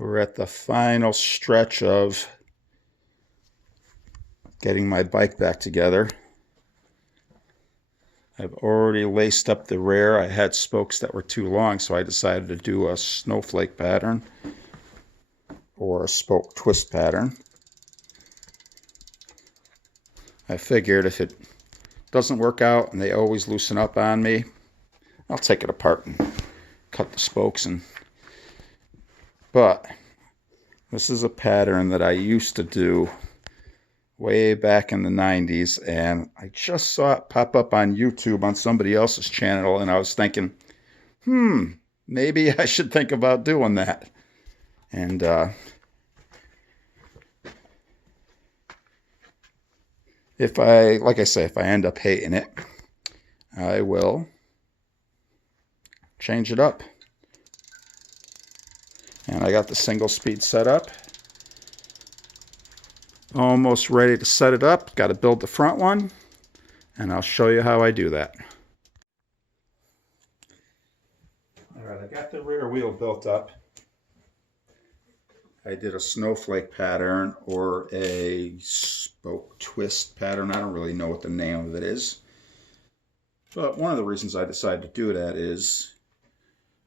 We're at the final stretch of getting my bike back together. I've already laced up the rear. I had spokes that were too long, so I decided to do a snowflake pattern or a spoke twist pattern. I figured if it doesn't work out and they always loosen up on me, I'll take it apart and cut the spokes. But this is a pattern that I used to do way back in the 90s, and I just saw it pop up on YouTube on somebody else's channel, and I was thinking, maybe I should think about doing that. And if I end up hating it, I will change it up. And I got the single speed set up. Almost ready to set it up. Got to build the front one, and I'll show you how I do that. Alright, I got the rear wheel built up. I did a snowflake pattern or a spoke twist pattern. I don't really know what the name of it is. But one of the reasons I decided to do that is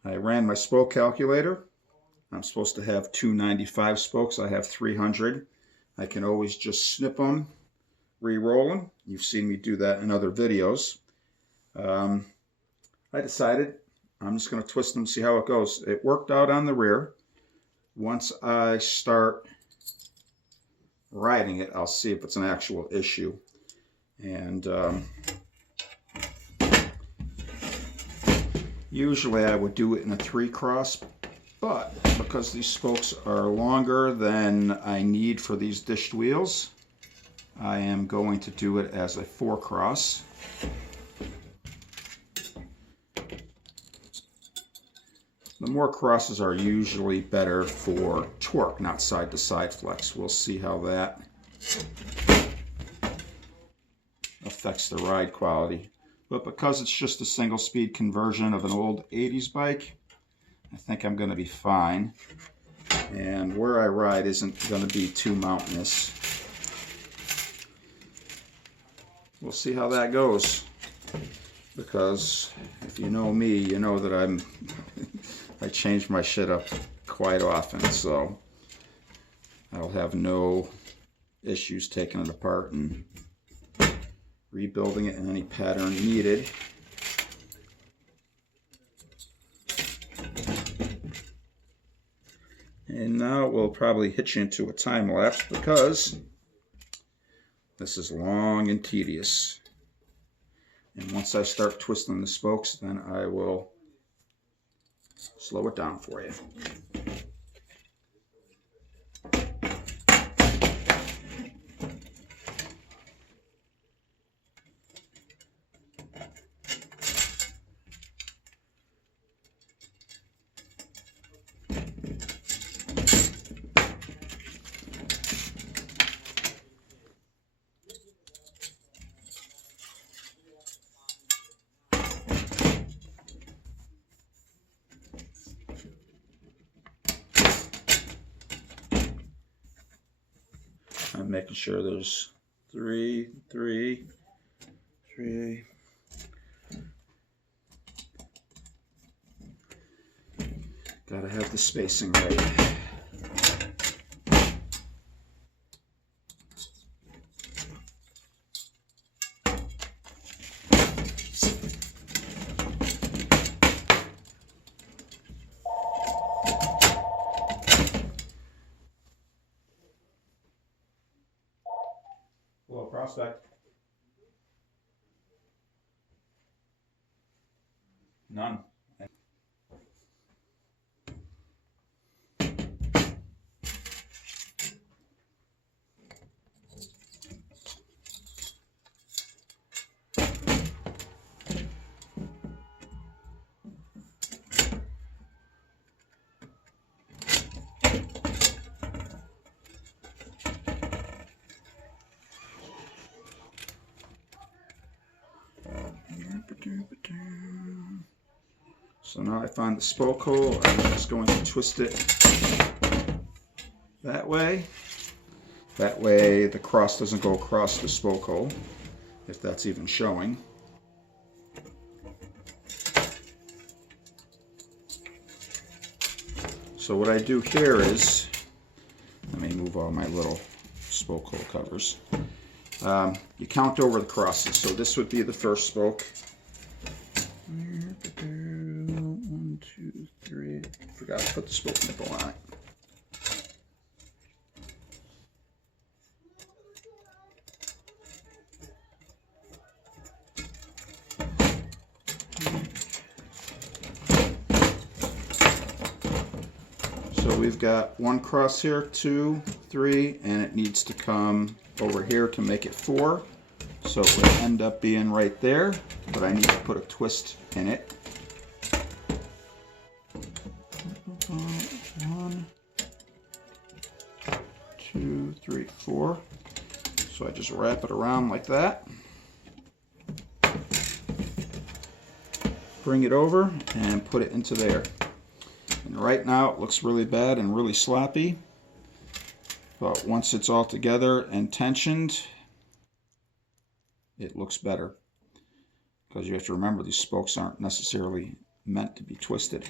I ran my spoke calculator. I'm supposed to have 295 spokes. I have 300. I can always just snip them, re-roll them. You've seen me do that in other videos. I decided I'm just going to twist them and see how it goes. It worked out on the rear. Once I start riding it, I'll see if it's an actual issue. And usually I would do it in a 3-cross, but because these spokes are longer than I need for these dished wheels, I am going to do it as a 4-cross. The more crosses are usually better for torque, not side-to-side flex. We'll see how that affects the ride quality. But because it's just a single-speed conversion of an old 80s bike, I think I'm going to be fine. And where I ride isn't going to be too mountainous. We'll see how that goes. Because if you know me, you know that I change my shit up quite often, so I'll have no issues taking it apart and rebuilding it in any pattern needed. And now we'll probably hit you into a time lapse because this is long and tedious. And once I start twisting the spokes, then I will slow it down for you. I'm making sure there's three. Gotta have the spacing right. Hello, prospect. None. So now I find the spoke hole. I'm just going to twist it that way. That way the cross doesn't go across the spoke hole, if that's even showing. So what I do here is, let me move all my little spoke hole covers. You count over the crosses. So this would be the first spoke. 1, 2, 3. Forgot to put the spoke nipple on it. So we've got 1 cross here, 2, 3, and it needs to come over here to make it 4. So it would end up being right there, but I need to put a twist in it. 1, 2, 3, 4. So I just wrap it around like that. Bring it over and put it into there. And right now it looks really bad and really sloppy, but once it's all together and tensioned, it looks better, because you have to remember these spokes aren't necessarily meant to be twisted.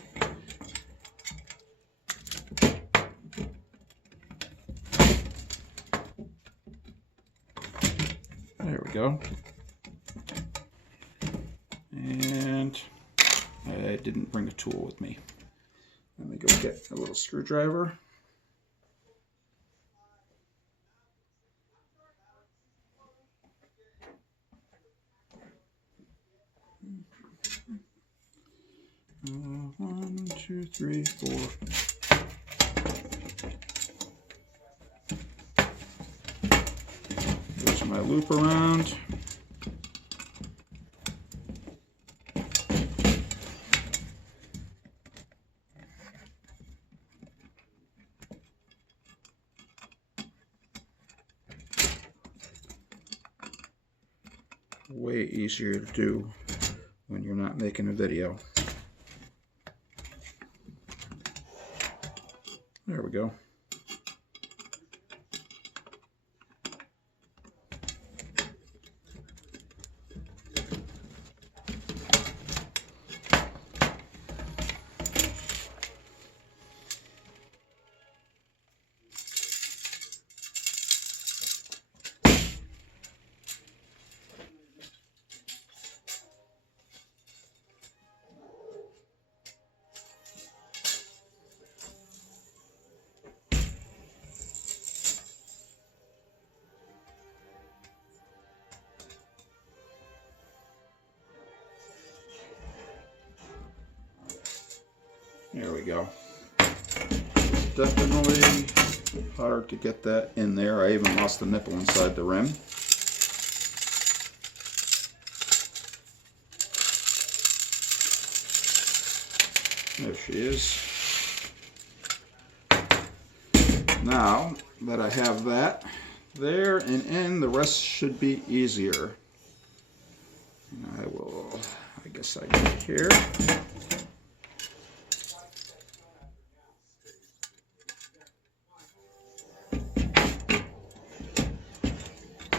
There we go. And I didn't bring a tool with me. Let me go get a little screwdriver. One, two, three, 4. There's my loop around. Way easier to do when you're not making a video. There we go. There we go. Definitely hard to get that in there. I even lost the nipple inside the rim. There she is. Now that I have that there and in, the rest should be easier. I guess I get it here.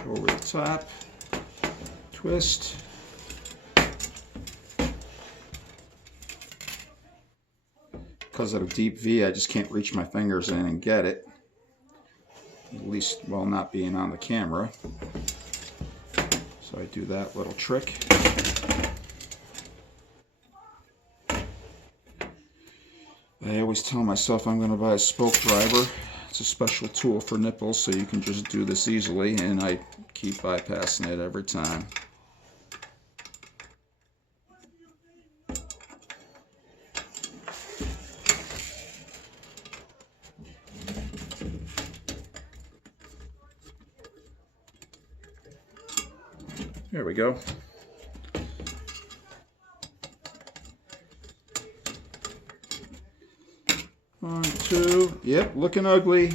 Over the top, twist. Because of the deep V, I just can't reach my fingers in and get it. At least while not being on the camera. So I do that little trick. I always tell myself I'm going to buy a spoke driver. It's a special tool for nipples, so you can just do this easily, and I keep bypassing it every time. There we go. One, two, yep, looking ugly.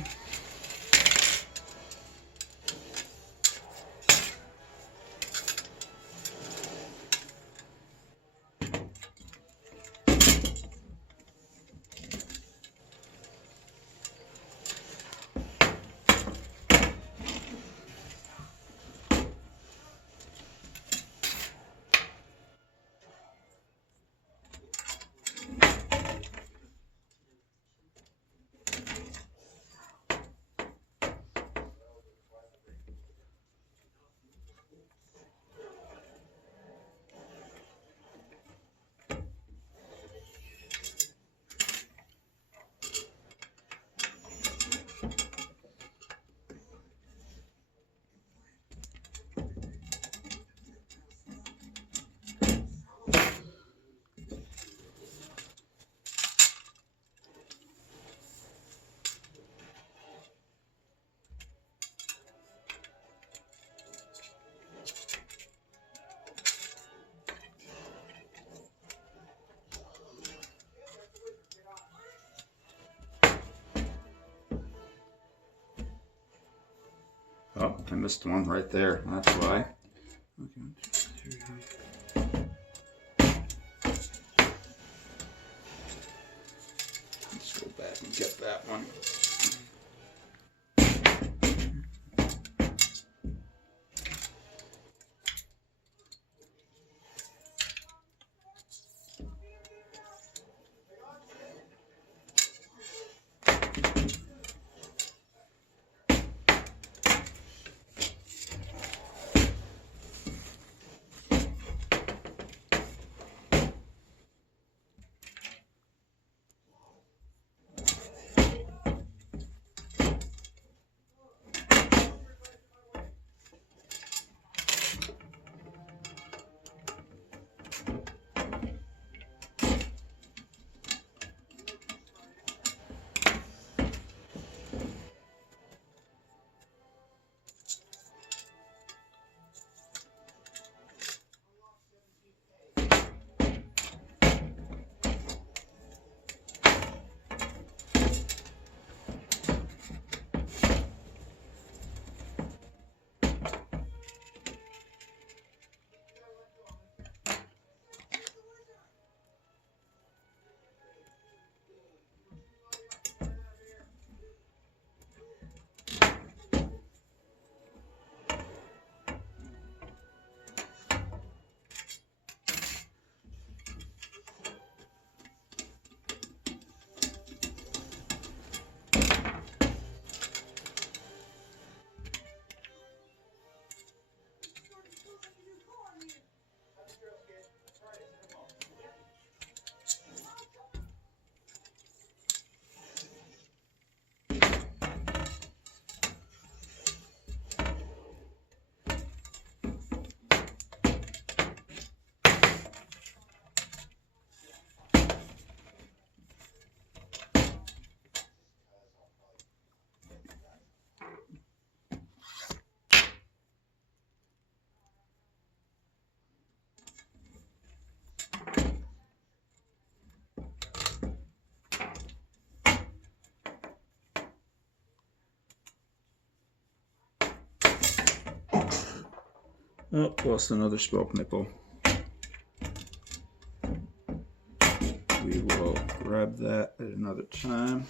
Oh, I missed one right there. That's why. Let's go back and get that one. Oh, lost another spoke nipple. We will grab that at another time.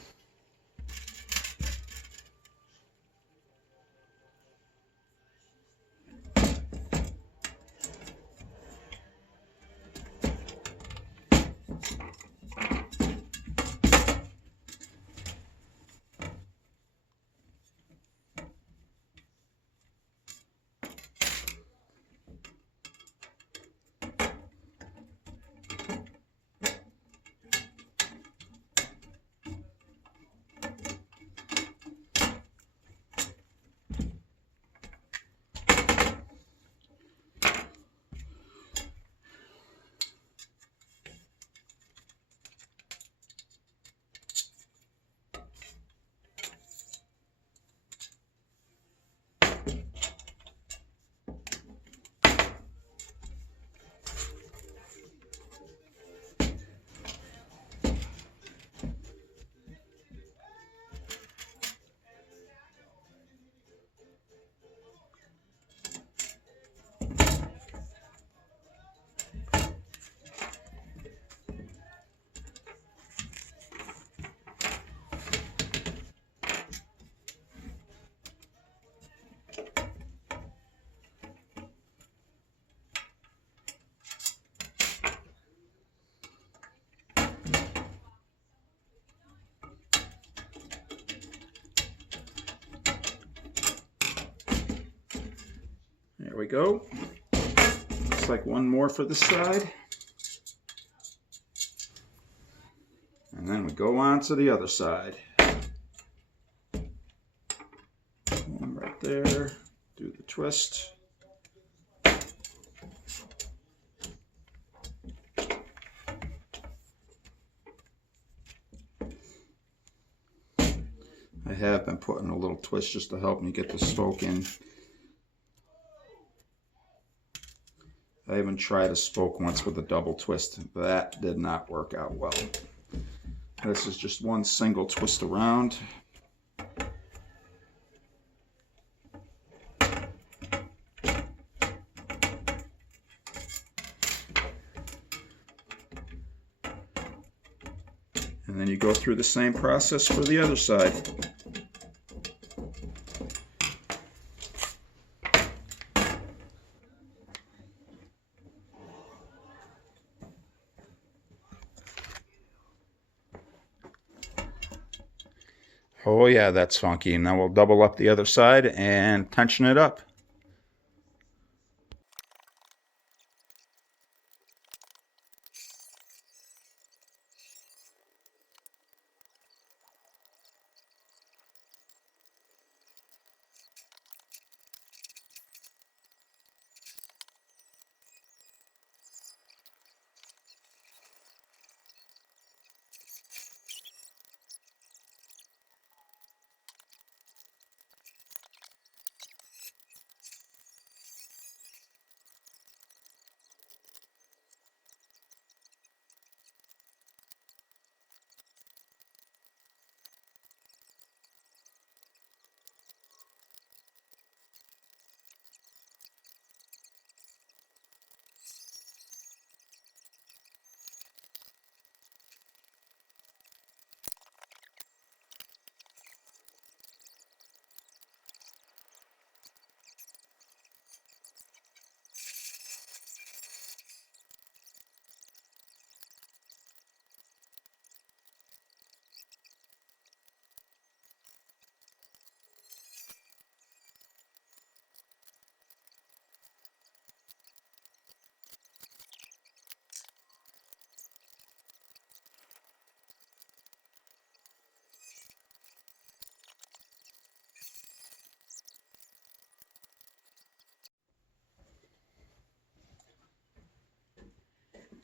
There we go. Looks like one more for the side. And then we go on to the other side. One right there. Do the twist. I have been putting a little twist just to help me get the spoke in. I even tried a spoke once with a double twist. That did not work out well. This is just one single twist around. And then you go through the same process for the other side. Oh yeah, that's funky. Now we'll double up the other side and tension it up.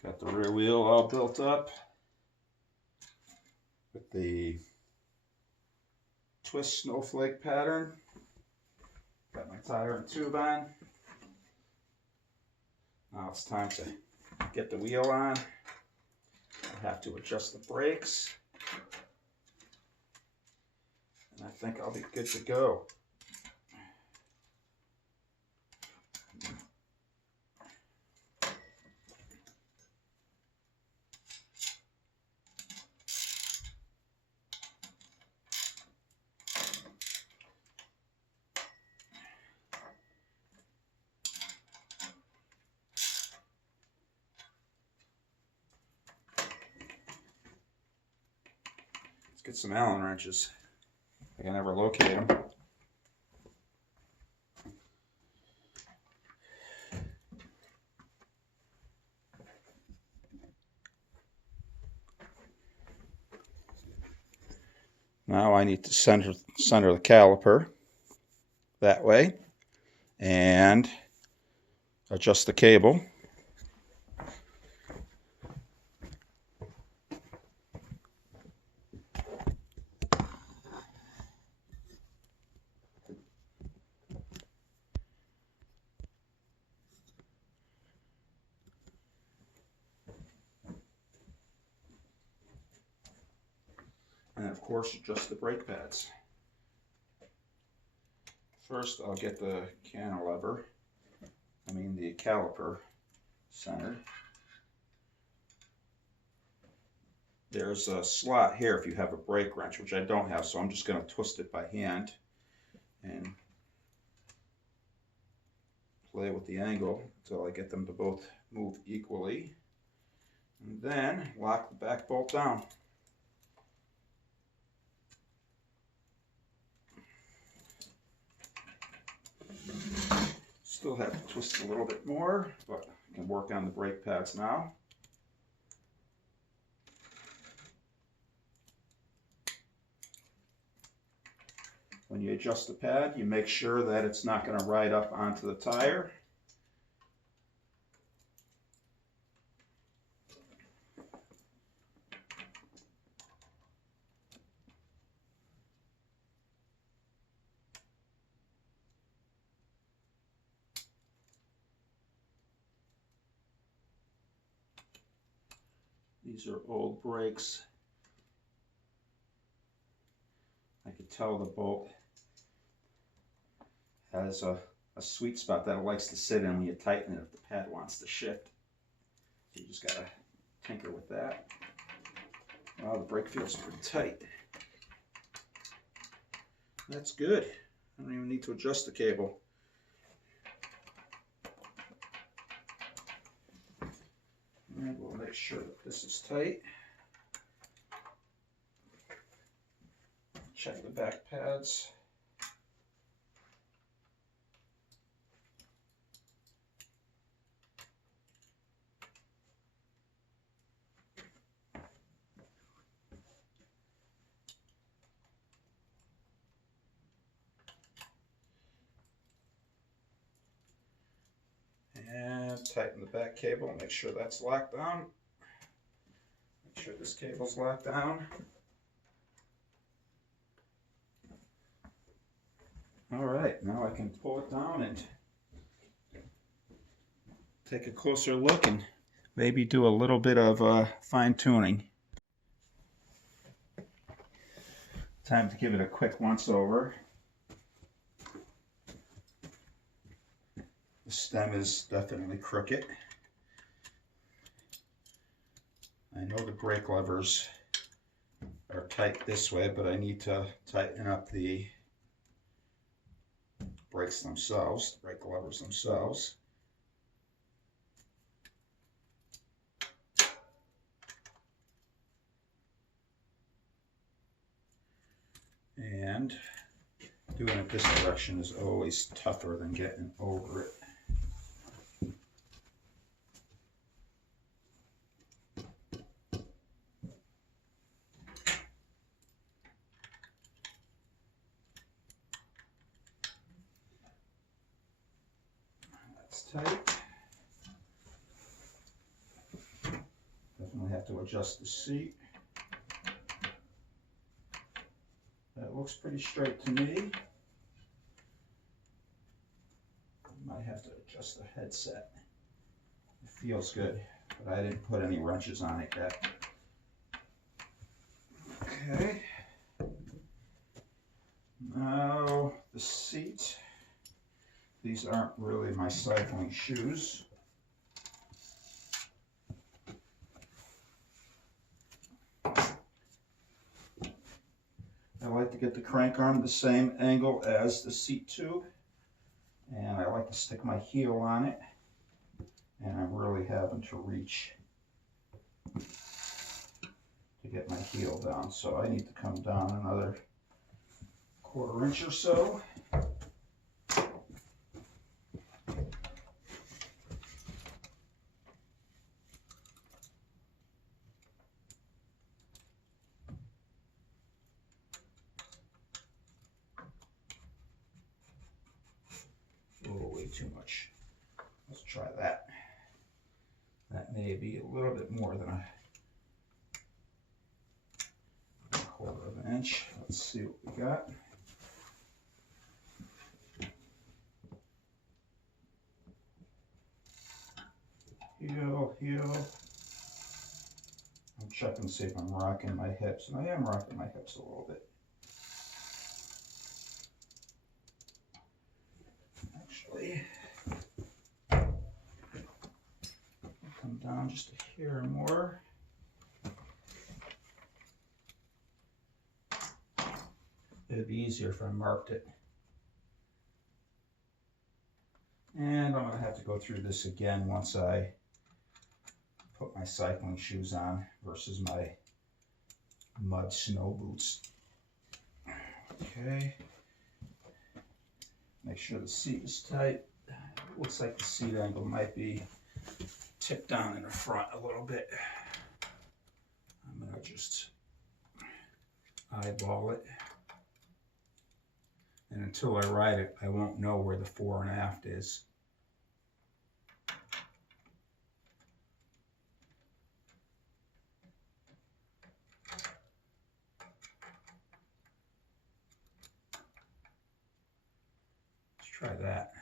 Got the rear wheel all built up with the twist snowflake pattern. Got my tire and tube on. Now it's time to get the wheel on. I have to adjust the brakes. And I think I'll be good to go. Get some Allen wrenches. I can never locate them. Now I need to center the caliper that way and adjust the cable. And of course, adjust the brake pads. First, I'll get the the caliper centered. There's a slot here if you have a brake wrench, which I don't have, so I'm just going to twist it by hand and play with the angle until I get them to both move equally. And then lock the back bolt down. Still have to twist a little bit more, but I can work on the brake pads now. When you adjust the pad, you make sure that it's not going to ride up onto the tire. These are old brakes. I could tell the bolt has a sweet spot that it likes to sit in when you tighten it if the pad wants to shift. So you just gotta tinker with that. Wow, the brake feels pretty tight. That's good. I don't even need to adjust the cable. And we'll make sure that this is tight. Check the back pads. And tighten the back cable, make sure that's locked down. Make sure this cable's locked down. All right, now I can pull it down and take a closer look and maybe do a little bit of fine tuning. Time to give it a quick once over. The stem is definitely crooked. I know the brake levers are tight this way, but I need to tighten up the brakes themselves, the brake levers themselves. And doing it this direction is always tougher than getting over it. That's tight. Definitely have to adjust the seat. That looks pretty straight to me. Might have to adjust the headset. It feels good, but I didn't put any wrenches on it yet. Okay. Now the seat. These aren't really my cycling shoes. I like to get the crank arm the same angle as the seat tube, and I like to stick my heel on it, and I'm really having to reach to get my heel down, so I need to come down another 1/4 inch or so. Oh, way too much. Let's try that. That may be a little bit more than a 1/4 inch. Let's see what we got. Heel. I'm checking to see if I'm rocking my hips, and I am rocking my hips a little bit. Actually, come down just a hair more. It'd be easier if I marked it. And I'm going to have to go through this again once I put my cycling shoes on versus my mud snow boots. Okay. Make sure the seat is tight. It looks like the seat angle might be tipped down in the front a little bit. I'm going to just eyeball it. And until I ride it, I won't know where the fore and aft is. Let's try that.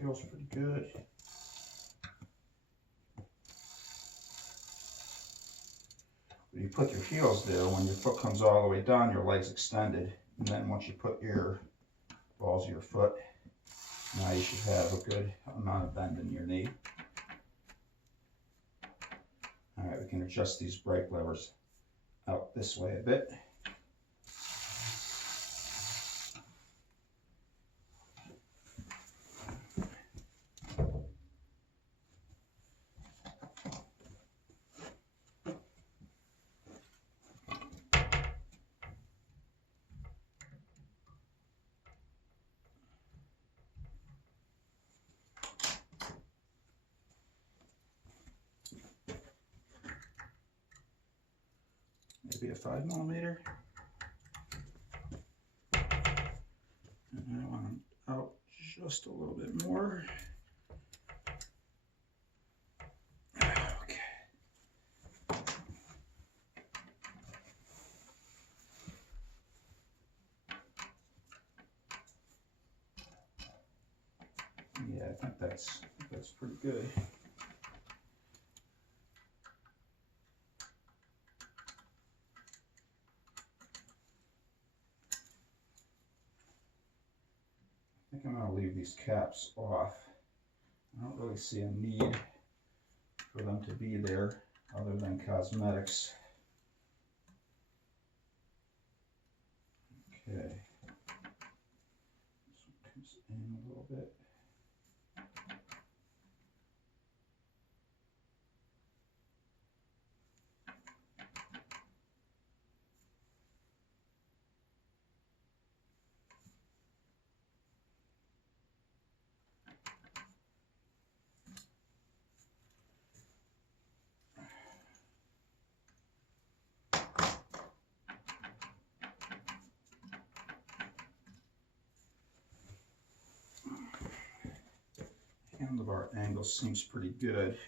feels pretty good. When you put your heels there, when your foot comes all the way down, your leg's extended. And then once you put your balls of your foot, now you should have a good amount of bend in your knee. All right, we can adjust these brake levers out this way a bit. Maybe a 5mm. And I want them out just a little bit more. Okay. Yeah, I think that's pretty good. I think I'm going to leave these caps off. I don't really see a need for them to be there other than cosmetics. Okay. This one comes in a little bit. Handlebar angle seems pretty good.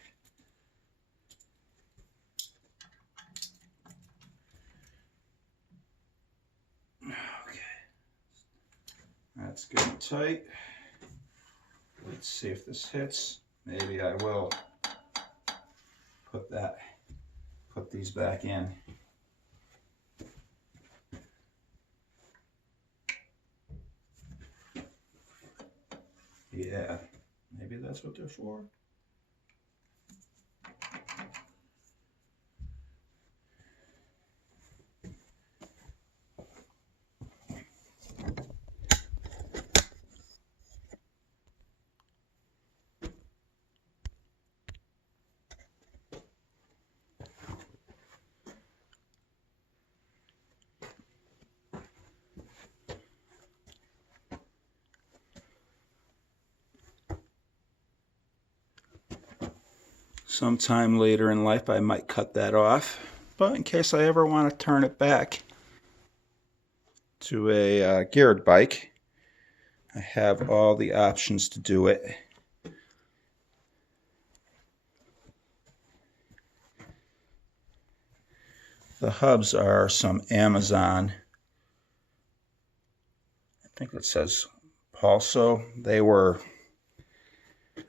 Okay, that's good and tight. Let's see if this hits. Maybe I will put these back in. Yeah, maybe that's what they're for. Sometime later in life I might cut that off, but in case I ever want to turn it back to a geared bike, I have all the options to do it. The hubs are some Amazon, I think it says Pulso. They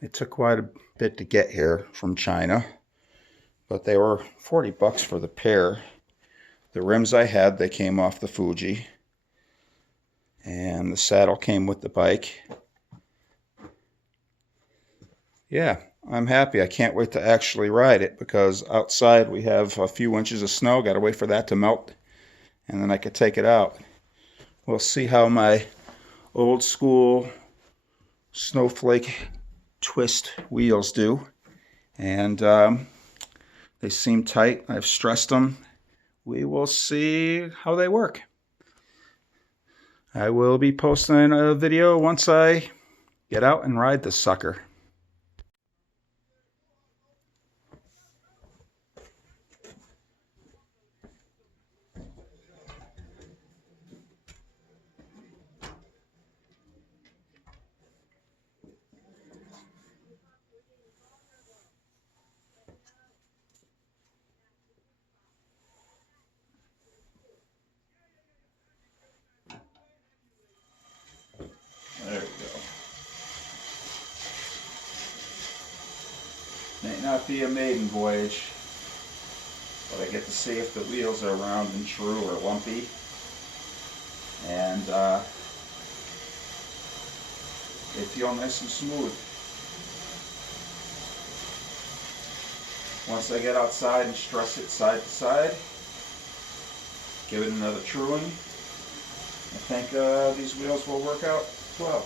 took quite a bit to get here from China, but they were 40 bucks for the pair. The rims I had, they came off the Fuji, and the saddle came with the bike. Yeah, I'm happy. I can't wait to actually ride it, because outside we have a few inches of snow. Got to wait for that to melt, and then I could take it out. We'll see how my old school snowflake twist wheels do. And they seem tight. I've stressed them. We will see how they work. I will be posting a video once I get out and ride this sucker. There we go. not be a maiden voyage, but I get to see if the wheels are round and true or lumpy. And they feel nice and smooth. Once I get outside and stress it side to side, give it another truing, I think these wheels will work out well.